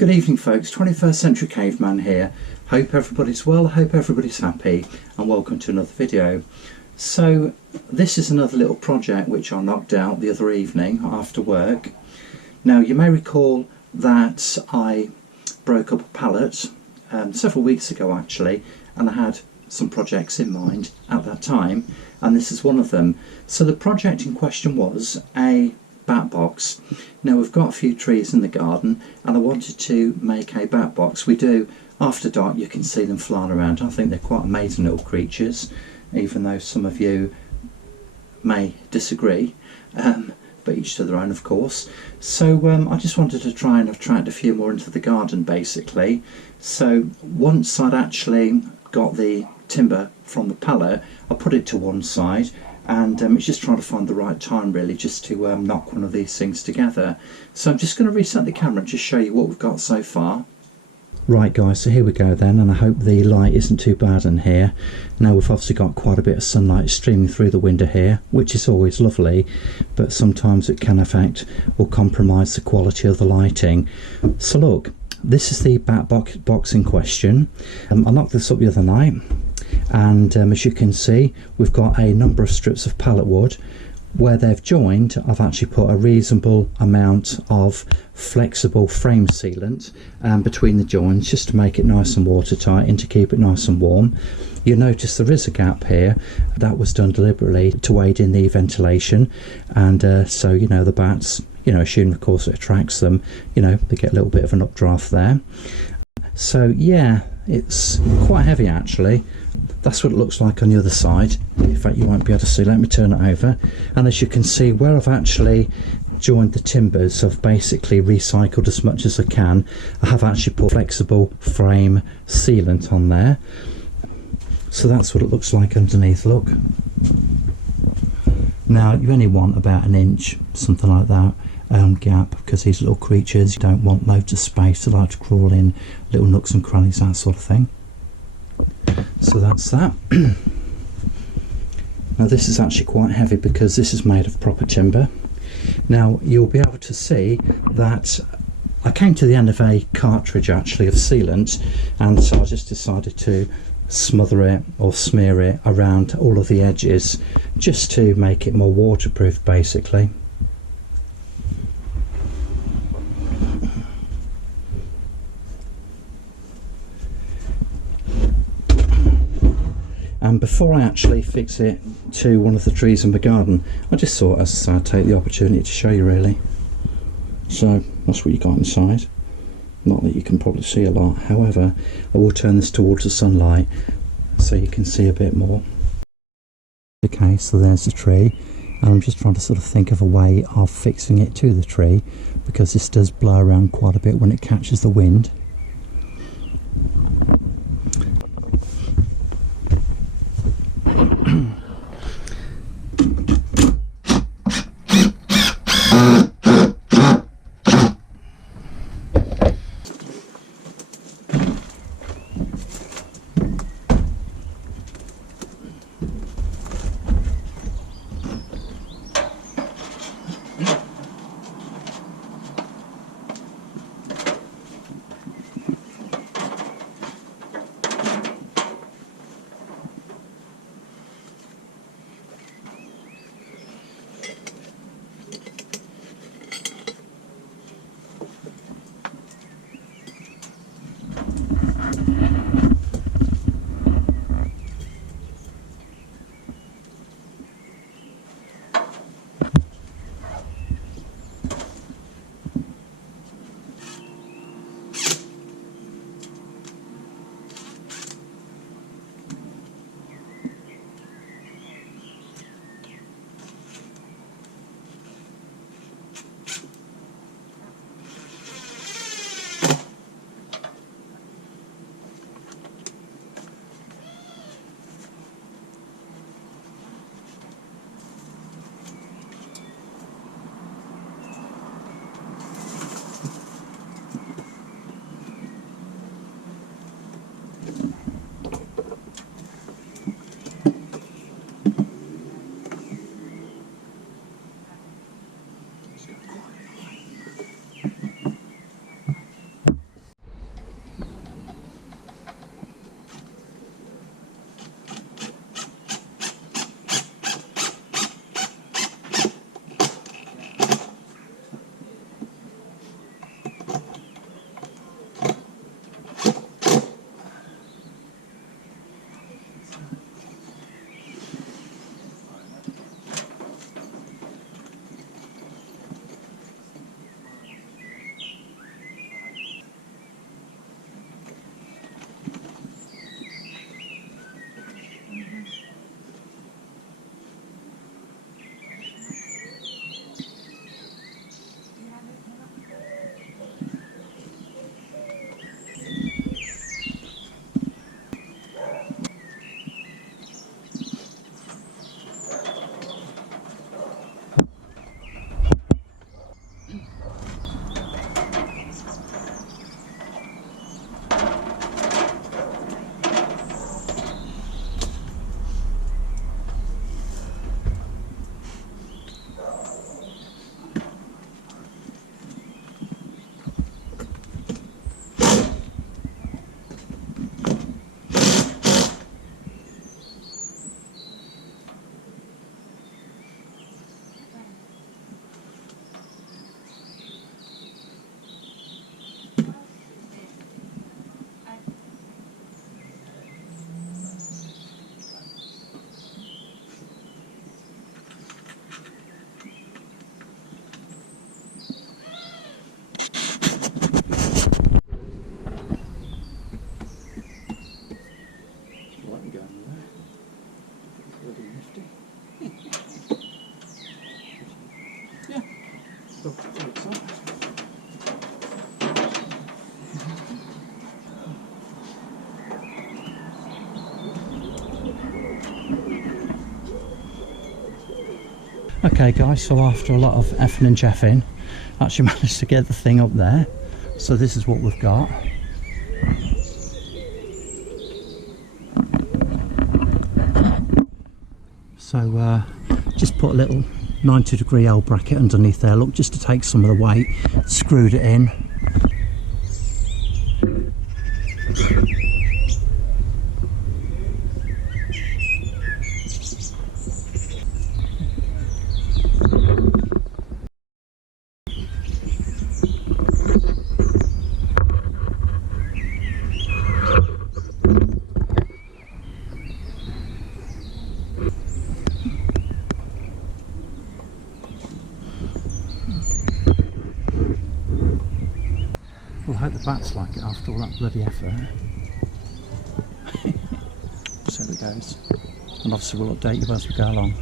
Good evening folks, 21st Century Caveman here. Hope everybody's well, hope everybody's happy, and welcome to another video. So this is another little project which I knocked out the other evening after work. Now you may recall that I broke up a pallet several weeks ago actually, and I had some projects in mind at that time, and this is one of them. So the project in question was a bat box. Now we've got a few trees in the garden and I wanted to make a bat box. We do, after dark you can see them flying around. I think they're quite amazing little creatures, even though some of you may disagree, but each to their own of course. So I just wanted to try and attract a few more into the garden basically. So once I'd actually got the timber from the pallet, I put it to one side, and it's just trying to find the right time really just to knock one of these things together. So I'm just going to reset the camera and just show you what we've got so far. Right guys, so here we go then, and I hope the light isn't too bad in here. Now we've obviously got quite a bit of sunlight streaming through the window here, which is always lovely, but sometimes it can affect or compromise the quality of the lighting. So look, this is the bat box in question. I knocked this up the other night, and as you can see we've got a number of strips of pallet wood. Where they've joined, I've actually put a reasonable amount of flexible frame sealant between the joints just to make it nice and watertight and to keep it nice and warm. You'll notice there is a gap here. That was done deliberately to aid in the ventilation, and so you know the bats, you know, assuming of course it attracts them, you know, they get a little bit of an updraft there. So yeah, it's quite heavy actually. That's what it looks like on the other side. In fact you won't be able to see, let me turn it over, and as you can see where I've actually joined the timbers, I've basically recycled as much as I can. I have actually put flexible frame sealant on there, so that's what it looks like underneath. Look, now you only want about an inch, something like that, gap, because these little creatures, you don't want loads of space. They like to crawl in little nooks and crannies, that sort of thing. So that's that. Now this is actually quite heavy because this is made of proper timber. Now you'll be able to see that I came to the end of a cartridge actually of sealant, and so I just decided to smother it or smear it around all of the edges just to make it more waterproof basically. And before I actually fix it to one of the trees in the garden, I just thought I'd take the opportunity to show you really. So that's what you got inside. Not that you can probably see a lot, however I will turn this towards the sunlight so you can see a bit more. Okay, so there's the tree, and I'm just trying to sort of think of a way of fixing it to the tree, because this does blow around quite a bit when it catches the wind. Okay guys, so after a lot of effing and jeffing, I actually managed to get the thing up there. So this is what we've got. So just put a little 90-degree L bracket underneath there, look, just to take some of the weight, screwed it in. Well, I hope the bats like it after all that bloody effort. So there it goes. And obviously we'll update you as we go along.